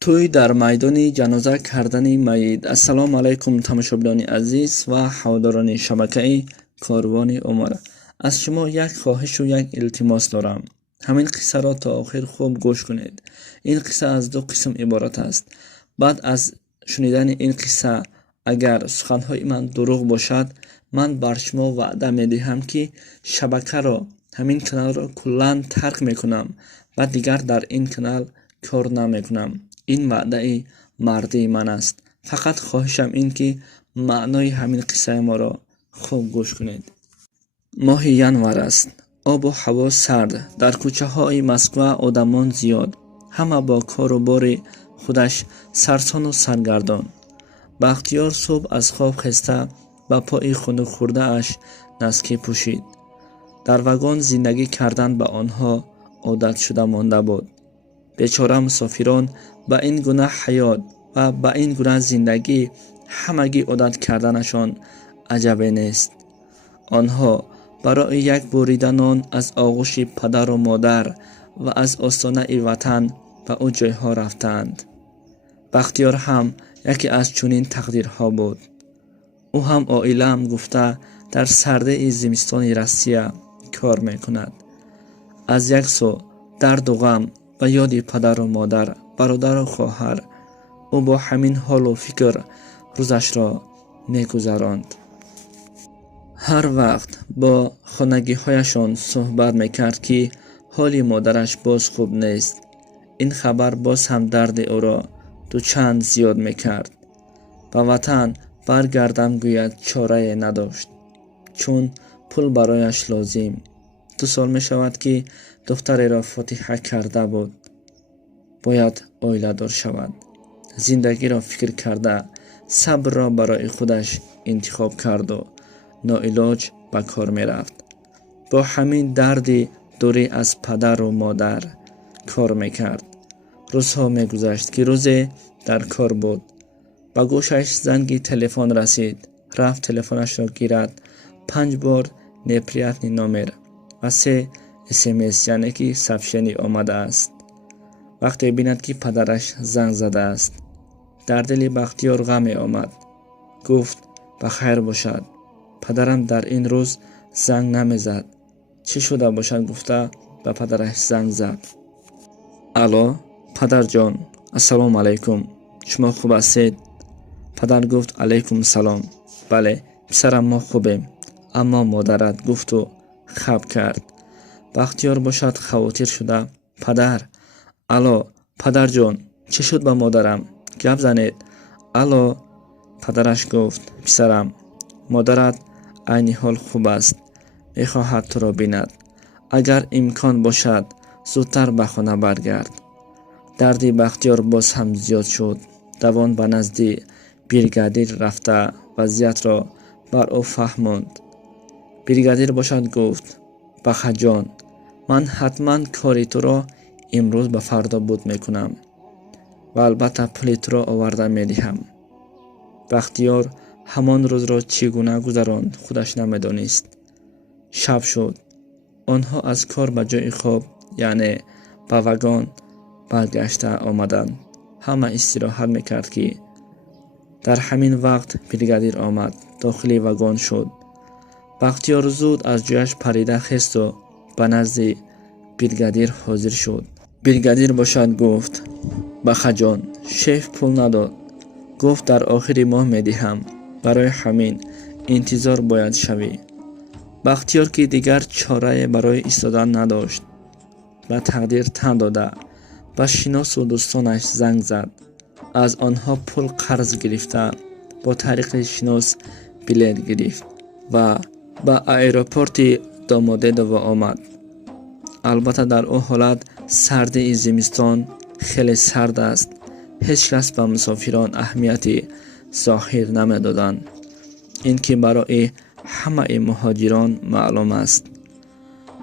توی در میدان جنازه کردن میت. السلام علیکم تماشاگران عزیز و هواداران شبکه کاروان عمر. از شما یک خواهش و یک التماس دارم. همین قصه را تا آخر خوب گوش کنید. این قصه از دو قسم عبارت است. بعد از شنیدن این قصه اگر سخنهای من دروغ باشد، من بر شما وعده میدهم که شبکه را، همین کانال را کلاً ترک میکنم و دیگر در این کانال کار نمیکنم. این وعده مردی من است. فقط خواهشم این که معنای همین قصه ما را خوب گوش کنید. ماه ینور است. آب و هوا سرد. در کوچه های مسکو آدمان زیاد. همه با کار و بار خودش سرسان و سرگردان. بختیار صبح از خواب خسته با پای خنک خورده اش نسکی پوشید. در واگن زندگی کردن به آنها عادت شده مانده بود. بیچاره مسافران با این گونه حیات و با این گونه زندگی همگی عادت کردنشان عجبی نیست. آنها برای یک بریده نان از آغوش پدر و مادر و از آستانه وطن به او جایها رفتند. بختیار هم یکی از چنین تقدیرها بود. او هم عائله‌ام گفته در سرده زمستان روسیه کار میکند. از یک سو درد و غم و یاد پدر و مادر، برادر و خواهر، او با همین حال و فکر روزش را میگذراند. هر وقت با خانگی هایشان صحبت میکرد که حال مادرش باز خوب نیست. این خبر باز هم درد او را دو چند زیاد میکرد. به وطن برگردم گوید چاره نداشت، چون پول برایش لازم. 2 سال می شود که دختری را فاتحه کرده بود. باید عائله دار شود. زندگی را فکر کرده صبر را برای خودش انتخاب کرد و ناعلاج به کار می رفت. با همین دردی دوری از پدر و مادر کار می کرد. روزها می گذشت که روزی در کار بود. به گوشش زنگ تلفن رسید. رفت تلفنش را گیرد. 5 بار неприятный номер و 3 SMS، یعنی که سفشنی آمده است. وقتی بیند که پدرش زنگ زده است، در دل بختیار غم آمد. گفت بخیر باشد. پدرم در این روز زنگ نمیزد. چه شده باشد؟ گفته به پدرش زنگ زد. الو پدر جان، السلام علیکم، شما خوب هستید؟ پدر گفت علیکم سلام. بله پسرم ما خوبیم، اما مادرت گفت و خب کرد. بختیار باشد خواطر شده. پدر. الو پدر جان، چه شد با مادرم؟ گپ زنید. الو. پدرش گفت پسرم، مادرت عین حال خوب است. میخواهد تو را بیند. اگر امکان باشد زودتر به خانه برگرد. دردی بختیار باز هم زیاد شد. دوان به نزد بریگادیر رفته وضعیت را بر او فهماند. بریگادیر باشد گفت بخا جان، من حتما کاری تو را امروز به فردا بود میکنم و البته پول تو را آورده میدهم. بختیار همان روز را چگونه گذراند خودش نمیدانست. شب شد. آنها از کار به جای خواب، یعنی به واگن برگشته آمدند. همه استراحت میکرد که در همین وقت بریگادیر آمد. داخل واگن شد. بختیار زود از جایش پریده خست و به نزد بریگادیر حاضر شد. بریگادیر باشد گفت بخا جان، شیف پول نداد. گفت در آخر ماه میدهم. برای همین انتظار باید شوی. بختیار که دیگر چاره برای ایستادن نداشت، به تقدیر تن داده به شناس و دوستانش زنگ زد. از آنها پول قرض گرفته با طریق شناس بلیط گرفت و به ایروپورت آمده و آمد. البته در او حالت سرد زمستان خیلی سرد است. هیچ کس به مسافران اهمیتی ظاهر نمی‌دادند. این که برای همه مهاجران معلوم است.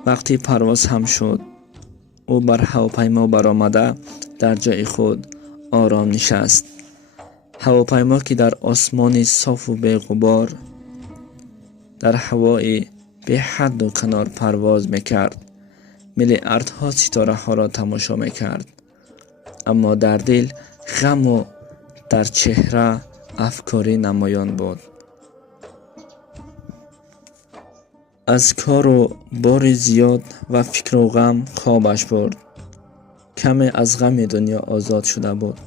وقتی پرواز هم شد، او بر هواپیما برآمده در جای خود آرام نشست. هواپیما که در آسمان صاف و بی غبار در هوای به حد و کنار پرواز میکرد، میلیاردها ستاره ها را تماشا میکرد. اما در دل غم در چهره افکاری نمایان بود. از کار و بار زیاد و فکر و غم خوابش برد. کمی از غم دنیا آزاد شده بود.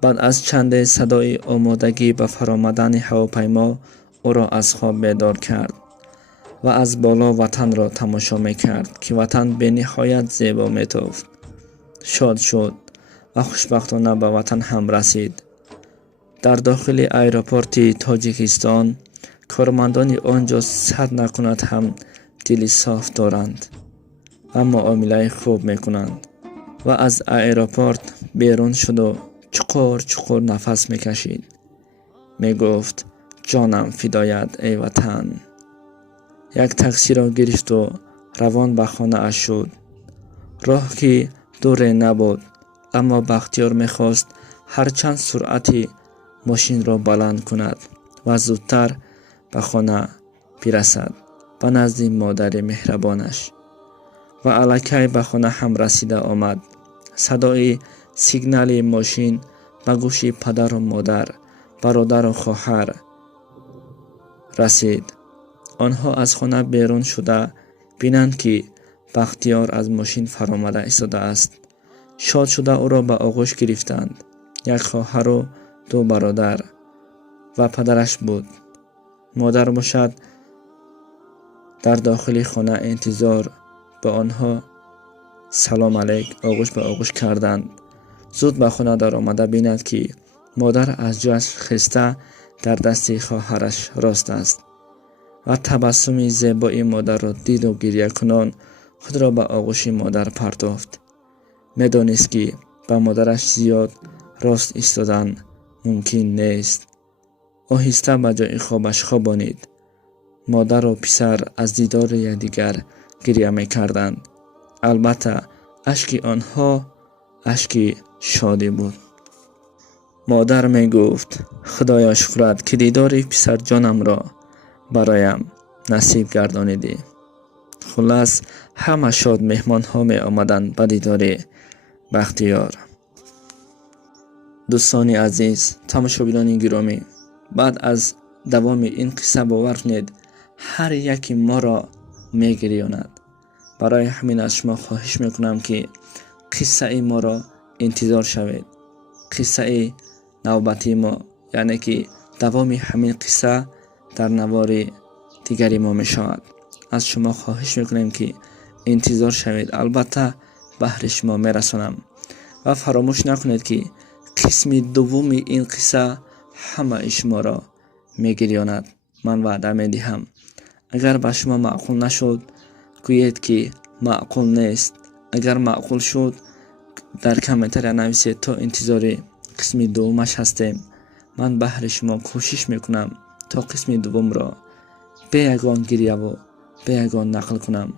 بعد از چند صدای آمادگی به فرآمدن هواپیما او را از خواب بیدار کرد و از بالا وطن را تماشا میکرد که وطن به نهایت زیبا میتافت. شاد شد و خوشبختانه به وطن هم رسید. در داخل ایروپورت تاجیکستان کارمندان آنجا صد نکند هم دل صاف دارند و معامله خوب میکنند و از ایروپورت بیرون شد و چقور چقور نفس میکشید. میگفت جانم فدایت ای وطن. یک تاکسی را گرفت و روان به خانه اش شد. راه که دور نبود، اما بختیار میخواست هر چند سرعتی ماشین را بلند کند و زودتر به خانه برسد به نزد مادر مهربانش. و الکی به خانه هم رسیده آمد. صدای سیگنال ماشین به گوش پدر و مادر، برادر و خواهر رسید. آنها از خانه بیرون شده بینند که بختیار از ماشین فرآمده ایستاده است. شاد شده او را به آغوش گرفتند. یک خواهر و دو برادر و پدرش بود. مادر باشد در داخل خانه انتظار به آنها سلام علیک آغوش به آغوش کردند. زود به خانه در آمده بیند که مادر از جایش خسته در دست خواهرش راست است و تبسم زیبای مادر را دید و گریه کنان خود را به آغوش مادر پرداخت. میدانست که به مادرش زیاد راست ایستادن ممکن نیست. آهسته به جای خوابش خوابانید. مادر و پسر از دیدار یکدیگر گریه می‌کردند. البته اشک آنها اشک شادی بود. مادر میگفت خدایا شکرت که دیدار پسر جانم را برایم نصیب گردانیدی. خلاص همه شاد مهمان ها می آمدند به دیدار بختیار. دوستان عزیز، تماشاگران گرامی، بعد از دوام این قصه باور کنید هر یکی ما را میگریاند. برای همین از شما خواهش میکنم که قصه ما را انتظار شوید. قصه نوبتی ما، یعنی که دوام همین قصه در نوار دیگری ما می شود. از شما خواهش میکنیم که انتظار شوید. البته بهر شما میرسانم و فراموش نکنید که قسم دوم این قصه همه شما را میگریاند. من وعده میدهم اگر به شما معقول نشد گویید که معقول نیست. اگر معقول شد در کامنتر نویسید تا انتظار قسم دومش هستیم. من بهر شما کوشش میکنم تا قسم دوم را به یگان گریه و به یگان نقل کنم.